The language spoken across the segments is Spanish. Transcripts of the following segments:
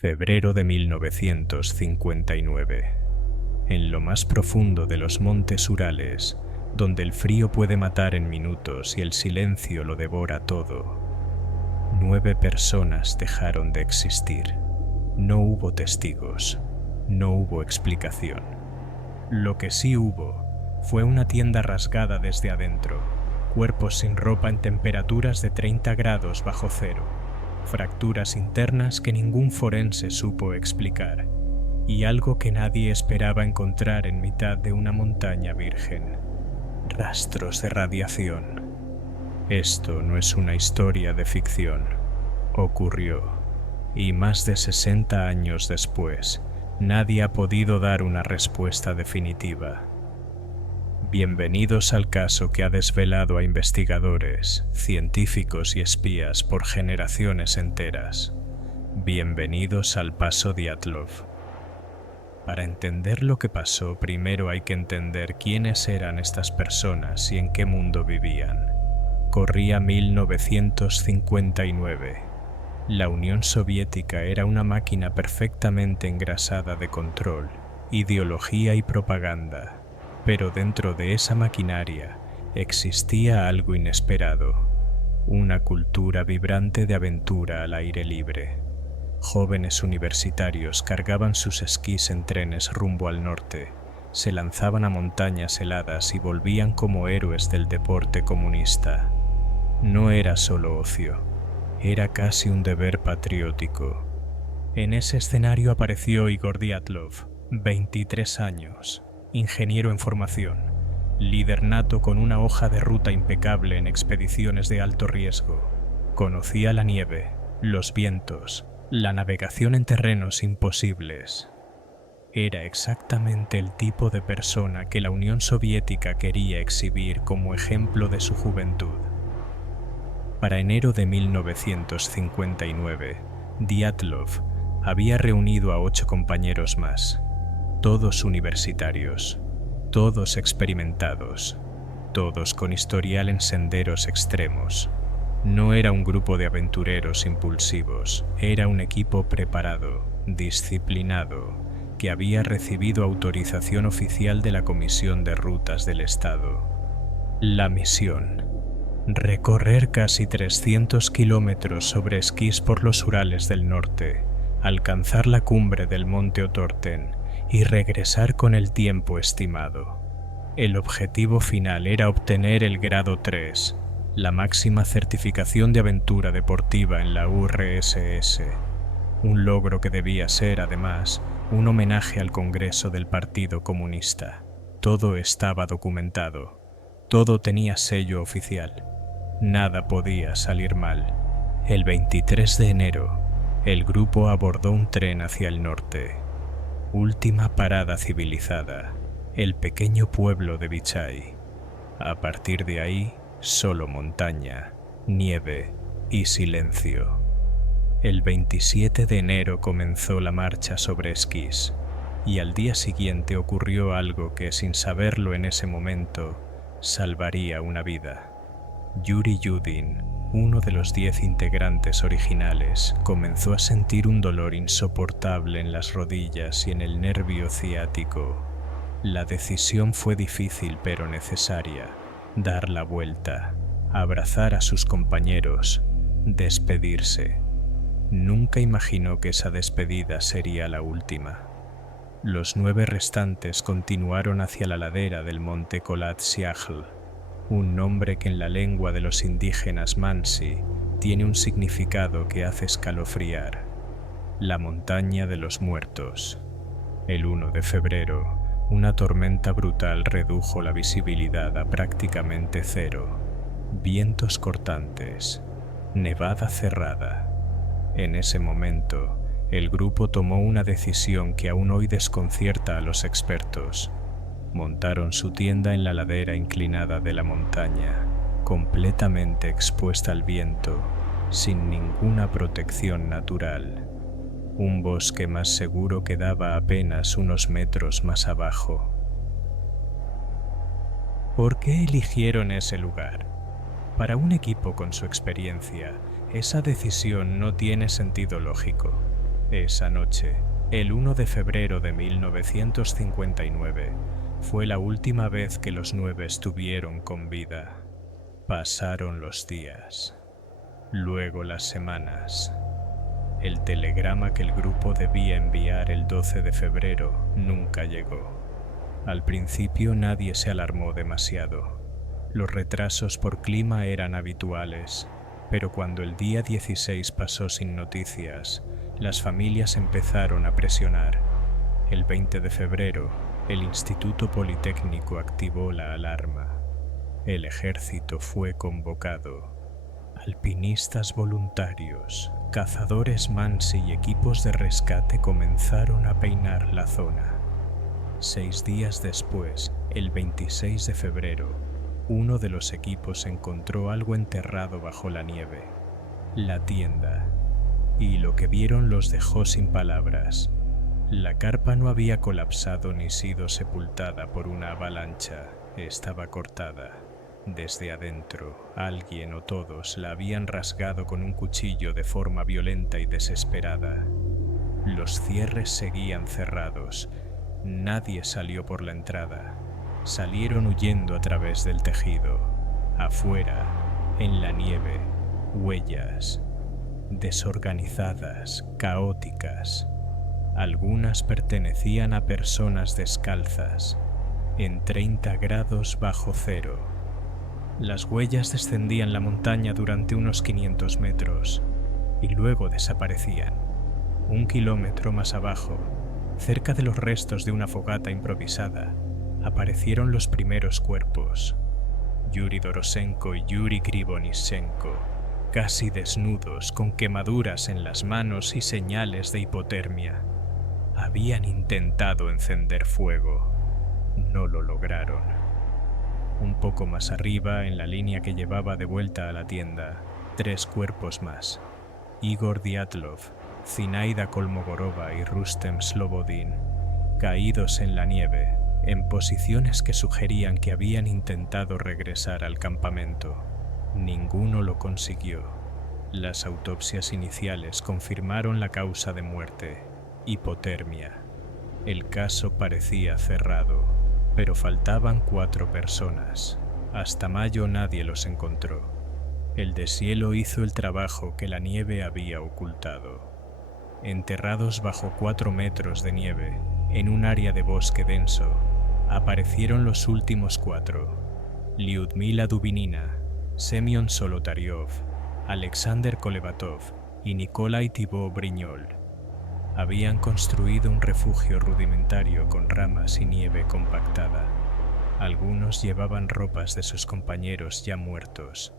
Febrero de 1959. En lo más profundo de los montes Urales, donde el frío puede matar en minutos y el silencio lo devora todo, 9 personas dejaron de existir. No hubo testigos, no hubo explicación. Lo que sí hubo fue una tienda rasgada desde adentro, cuerpos sin ropa en temperaturas de 30 grados bajo cero, fracturas internas que ningún forense supo explicar, y algo que nadie esperaba encontrar en mitad de una montaña virgen: rastros de radiación. Esto no es una historia de ficción. Ocurrió, y más de 60 años después, nadie ha podido dar una respuesta definitiva. Bienvenidos al caso que ha desvelado a investigadores, científicos y espías por generaciones enteras. Bienvenidos al Paso Dyatlov. Para entender lo que pasó, primero hay que entender quiénes eran estas personas y en qué mundo vivían. Corría 1959. La Unión Soviética era una máquina perfectamente engrasada de control, ideología y propaganda. Pero dentro de esa maquinaria existía algo inesperado, una cultura vibrante de aventura al aire libre. Jóvenes universitarios cargaban sus esquís en trenes rumbo al norte, se lanzaban a montañas heladas y volvían como héroes del deporte comunista. No era solo ocio, era casi un deber patriótico. En ese escenario apareció Igor Dyatlov, 23 años. Ingeniero en formación, líder nato con una hoja de ruta impecable en expediciones de alto riesgo. Conocía la nieve, los vientos, la navegación en terrenos imposibles. Era exactamente el tipo de persona que la Unión Soviética quería exhibir como ejemplo de su juventud. Para enero de 1959, Dyatlov había reunido a 8 compañeros más. Todos universitarios, todos experimentados, todos con historial en senderos extremos. No era un grupo de aventureros impulsivos, era un equipo preparado, disciplinado, que había recibido autorización oficial de la Comisión de Rutas del Estado. La misión: recorrer casi 300 kilómetros sobre esquís por los Urales del norte, alcanzar la cumbre del monte Otorten y regresar con el tiempo estimado. El objetivo final era obtener el grado 3, la máxima certificación de aventura deportiva en la URSS, un logro que debía ser, además, un homenaje al Congreso del Partido Comunista. Todo estaba documentado, todo tenía sello oficial, nada podía salir mal. El 23 de enero, el grupo abordó un tren hacia el norte. Última parada civilizada, el pequeño pueblo de Vichay. A partir de ahí, solo montaña, nieve y silencio. El 27 de enero comenzó la marcha sobre esquís, y al día siguiente ocurrió algo que, sin saberlo en ese momento, salvaría una vida. Yuri Yudin, uno de los 10 integrantes originales, comenzó a sentir un dolor insoportable en las rodillas y en el nervio ciático. La decisión fue difícil pero necesaria: dar la vuelta, abrazar a sus compañeros, despedirse. Nunca imaginó que esa despedida sería la última. Los 9 restantes continuaron hacia la ladera del monte Kolat-Syakhl, un nombre que en la lengua de los indígenas Mansi tiene un significado que hace escalofriar: la montaña de los muertos. El 1 de febrero, una tormenta brutal redujo la visibilidad a prácticamente cero. Vientos cortantes, nevada cerrada. En ese momento, el grupo tomó una decisión que aún hoy desconcierta a los expertos. Montaron su tienda en la ladera inclinada de la montaña, completamente expuesta al viento, sin ninguna protección natural. Un bosque más seguro quedaba apenas unos metros más abajo. ¿Por qué eligieron ese lugar? Para un equipo con su experiencia, esa decisión no tiene sentido lógico. Esa noche, el 1 de febrero de 1959, fue la última vez que los 9 estuvieron con vida. Pasaron los días, luego las semanas. El telegrama que el grupo debía enviar el 12 de febrero nunca llegó. Al principio nadie se alarmó demasiado. Los retrasos por clima eran habituales, pero cuando el día 16 pasó sin noticias, las familias empezaron a presionar. El 20 de febrero, el Instituto Politécnico activó la alarma. El ejército fue convocado. Alpinistas voluntarios, cazadores Mansi y equipos de rescate comenzaron a peinar la zona. 6 días después, el 26 de febrero, uno de los equipos encontró algo enterrado bajo la nieve, la tienda, y lo que vieron los dejó sin palabras. La carpa no había colapsado ni sido sepultada por una avalancha, estaba cortada. Desde adentro, alguien o todos la habían rasgado con un cuchillo de forma violenta y desesperada. Los cierres seguían cerrados. Nadie salió por la entrada. Salieron huyendo a través del tejido. Afuera, en la nieve, huellas. Desorganizadas, caóticas. Algunas pertenecían a personas descalzas, en 30 grados bajo cero. Las huellas descendían la montaña durante unos 500 metros y luego desaparecían. 1 kilómetro más abajo, cerca de los restos de una fogata improvisada, aparecieron los primeros cuerpos. Yuri Dorosenko y Yuri Gribonischenko, casi desnudos, con quemaduras en las manos y señales de hipotermia. Habían intentado encender fuego. No lo lograron. Un poco más arriba, en la línea que llevaba de vuelta a la tienda, 3 cuerpos más. Igor Dyatlov, Zinaida Kolmogorova y Rustem Slobodin, caídos en la nieve, en posiciones que sugerían que habían intentado regresar al campamento. Ninguno lo consiguió. Las autopsias iniciales confirmaron la causa de muerte: hipotermia. El caso parecía cerrado. Pero faltaban 4 personas. Hasta mayo nadie los encontró. El deshielo hizo el trabajo que la nieve había ocultado. Enterrados bajo 4 metros de nieve, en un área de bosque denso, aparecieron los últimos 4. Lyudmila Dubinina, Semyon Solotaryov, Alexander Kolevatov y Nikolai Thibault-Brignol. Habían construido un refugio rudimentario con ramas y nieve compactada. Algunos llevaban ropas de sus compañeros ya muertos.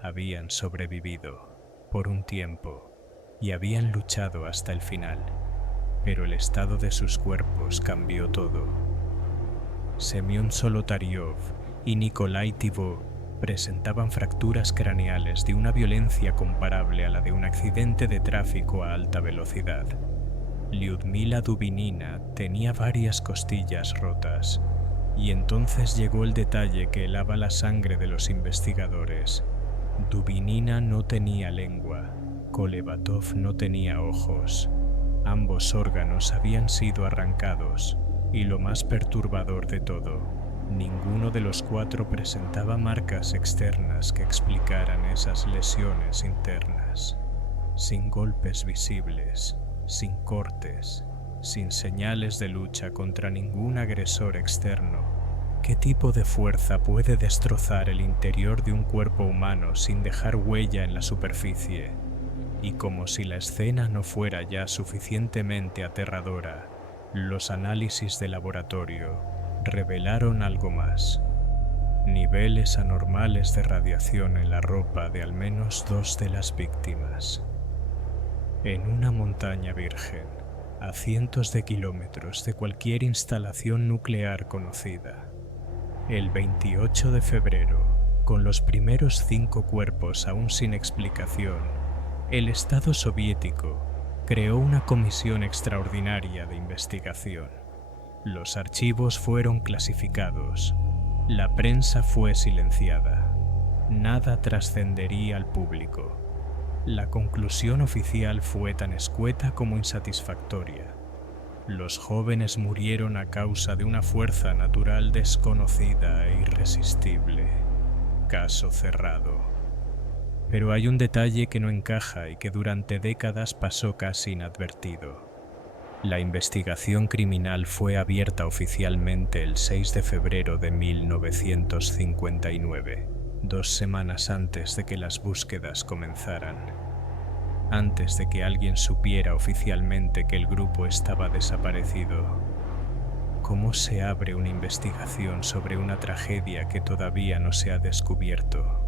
Habían sobrevivido por un tiempo y habían luchado hasta el final, pero el estado de sus cuerpos cambió todo. Semyon Solotaryov y Nikolai Thibault presentaban fracturas craneales de una violencia comparable a la de un accidente de tráfico a alta velocidad. Lyudmila Dubinina tenía varias costillas rotas, y entonces llegó el detalle que helaba la sangre de los investigadores. Dubinina no tenía lengua, Kolevatov no tenía ojos. Ambos órganos habían sido arrancados, y lo más perturbador de todo, ninguno de los 4 presentaba marcas externas que explicaran esas lesiones internas. Sin golpes visibles, sin cortes, sin señales de lucha contra ningún agresor externo. ¿Qué tipo de fuerza puede destrozar el interior de un cuerpo humano sin dejar huella en la superficie? Y como si la escena no fuera ya suficientemente aterradora, los análisis de laboratorio revelaron algo más. Niveles anormales de radiación en la ropa de al menos 2 de las víctimas. En una montaña virgen, a cientos de kilómetros de cualquier instalación nuclear conocida. El 28 de febrero, con los primeros 5 cuerpos aún sin explicación, el Estado soviético creó una comisión extraordinaria de investigación. Los archivos fueron clasificados. La prensa fue silenciada. Nada trascendería al público. La conclusión oficial fue tan escueta como insatisfactoria. Los jóvenes murieron a causa de una fuerza natural desconocida e irresistible. Caso cerrado. Pero hay un detalle que no encaja y que durante décadas pasó casi inadvertido. La investigación criminal fue abierta oficialmente el 6 de febrero de 1959, 2 semanas antes de que las búsquedas comenzaran. Antes de que alguien supiera oficialmente que el grupo estaba desaparecido. ¿Cómo se abre una investigación sobre una tragedia que todavía no se ha descubierto?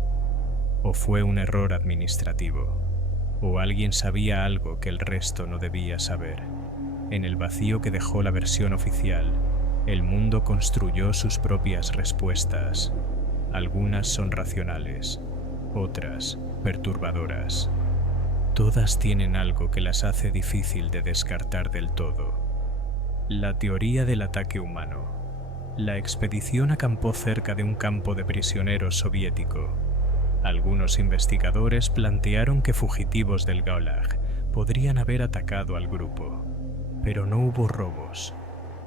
¿O fue un error administrativo? ¿O alguien sabía algo que el resto no debía saber? En el vacío que dejó la versión oficial, el mundo construyó sus propias respuestas. Algunas son racionales, otras perturbadoras. Todas tienen algo que las hace difícil de descartar del todo. La teoría del ataque humano. La expedición acampó cerca de un campo de prisioneros soviético. Algunos investigadores plantearon que fugitivos del Gulag podrían haber atacado al grupo, pero no hubo robos,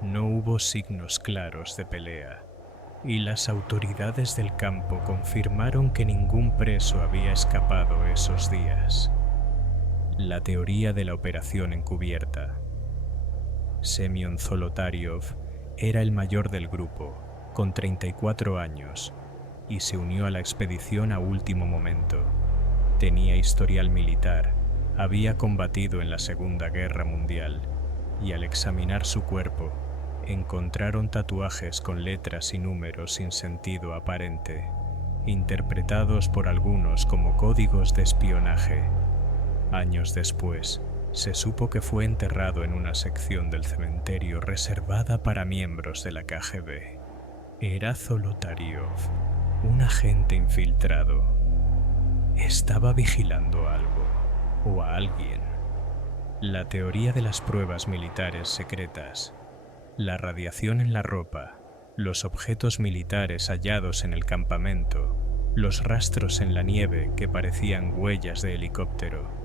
no hubo signos claros de pelea, y las autoridades del campo confirmaron que ningún preso había escapado esos días. La teoría de la operación encubierta. Semyon Zolotaryov era el mayor del grupo, con 34 años, y se unió a la expedición a último momento. Tenía historial militar, había combatido en la Segunda Guerra Mundial, y al examinar su cuerpo, encontraron tatuajes con letras y números sin sentido aparente, interpretados por algunos como códigos de espionaje. Años después, se supo que fue enterrado en una sección del cementerio reservada para miembros de la KGB. Era Zolotaryov, un agente infiltrado. Estaba vigilando algo, o a alguien. La teoría de las pruebas militares secretas, la radiación en la ropa, los objetos militares hallados en el campamento, los rastros en la nieve que parecían huellas de helicóptero.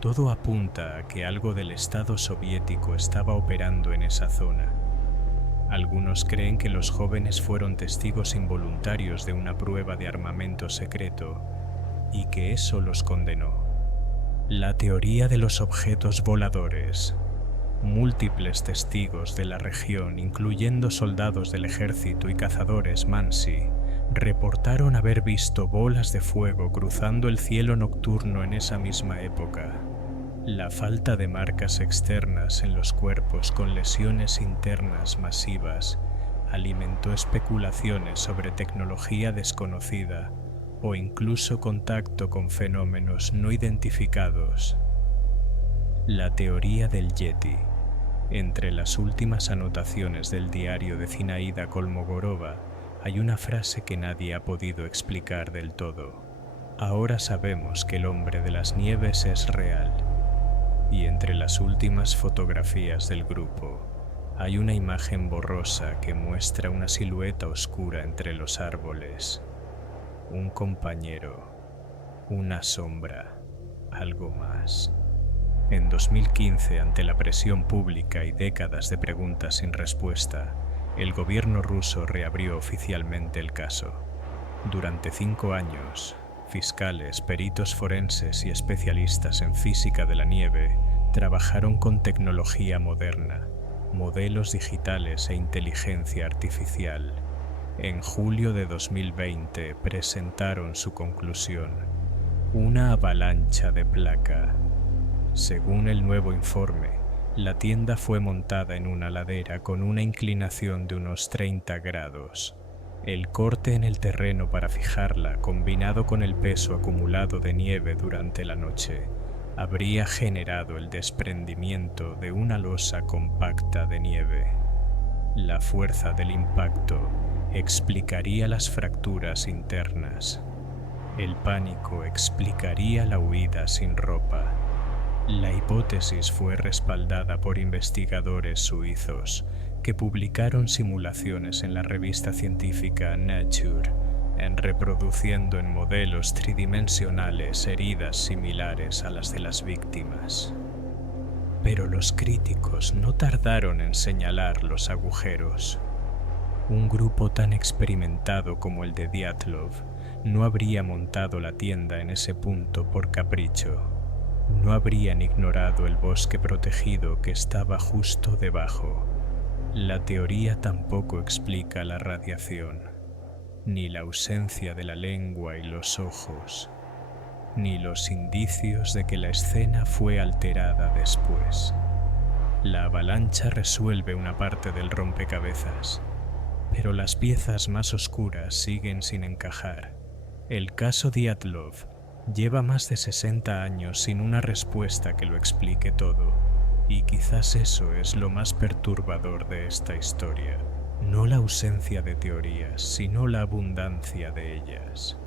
Todo apunta a que algo del Estado soviético estaba operando en esa zona. Algunos creen que los jóvenes fueron testigos involuntarios de una prueba de armamento secreto y que eso los condenó. La teoría de los objetos voladores. Múltiples testigos de la región, incluyendo soldados del ejército y cazadores Mansi, reportaron haber visto bolas de fuego cruzando el cielo nocturno en esa misma época. La falta de marcas externas en los cuerpos con lesiones internas masivas alimentó especulaciones sobre tecnología desconocida o incluso contacto con fenómenos no identificados. La teoría del Yeti. Entre las últimas anotaciones del diario de Zinaida Kolmogorova hay una frase que nadie ha podido explicar del todo. Ahora sabemos que el hombre de las nieves es real. Y entre las últimas fotografías del grupo hay una imagen borrosa que muestra una silueta oscura entre los árboles. Un compañero, una sombra, algo más. En 2015, ante la presión pública y décadas de preguntas sin respuesta, el gobierno ruso reabrió oficialmente el caso. Durante 5 años, fiscales, peritos forenses y especialistas en física de la nieve trabajaron con tecnología moderna, modelos digitales e inteligencia artificial. En julio de 2020 presentaron su conclusión: una avalancha de placa. Según el nuevo informe, la tienda fue montada en una ladera con una inclinación de unos 30 grados. El corte en el terreno para fijarla, combinado con el peso acumulado de nieve durante la noche, habría generado el desprendimiento de una losa compacta de nieve. La fuerza del impacto explicaría las fracturas internas. El pánico explicaría la huida sin ropa. La hipótesis fue respaldada por investigadores suizos que publicaron simulaciones en la revista científica Nature en reproduciendo en modelos tridimensionales heridas similares a las de las víctimas. Pero los críticos no tardaron en señalar los agujeros. Un grupo tan experimentado como el de Dyatlov no habría montado la tienda en ese punto por capricho. No habrían ignorado el bosque protegido que estaba justo debajo. La teoría tampoco explica la radiación, ni la ausencia de la lengua y los ojos, ni los indicios de que la escena fue alterada después. La avalancha resuelve una parte del rompecabezas, pero las piezas más oscuras siguen sin encajar. El caso Dyatlov lleva más de 60 años sin una respuesta que lo explique todo, y quizás eso es lo más perturbador de esta historia. No la ausencia de teorías, sino la abundancia de ellas.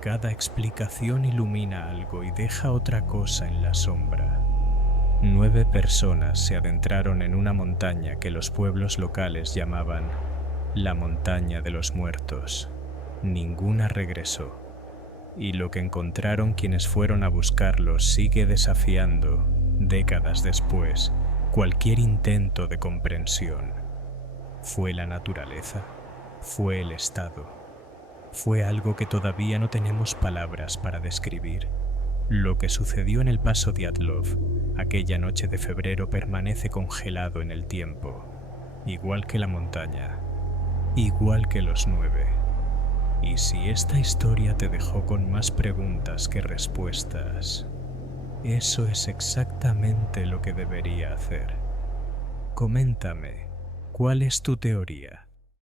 Cada explicación ilumina algo y deja otra cosa en la sombra. 9 personas se adentraron en una montaña que los pueblos locales llamaban la Montaña de los Muertos. Ninguna regresó. Y lo que encontraron quienes fueron a buscarlos sigue desafiando, décadas después, cualquier intento de comprensión. ¿Fue la naturaleza? ¿Fue el Estado? ¿Fue algo que todavía no tenemos palabras para describir? Lo que sucedió en el paso Dyatlov aquella noche de febrero permanece congelado en el tiempo, igual que la montaña, igual que los 9. Y si esta historia te dejó con más preguntas que respuestas, eso es exactamente lo que debería hacer. Coméntame, ¿cuál es tu teoría?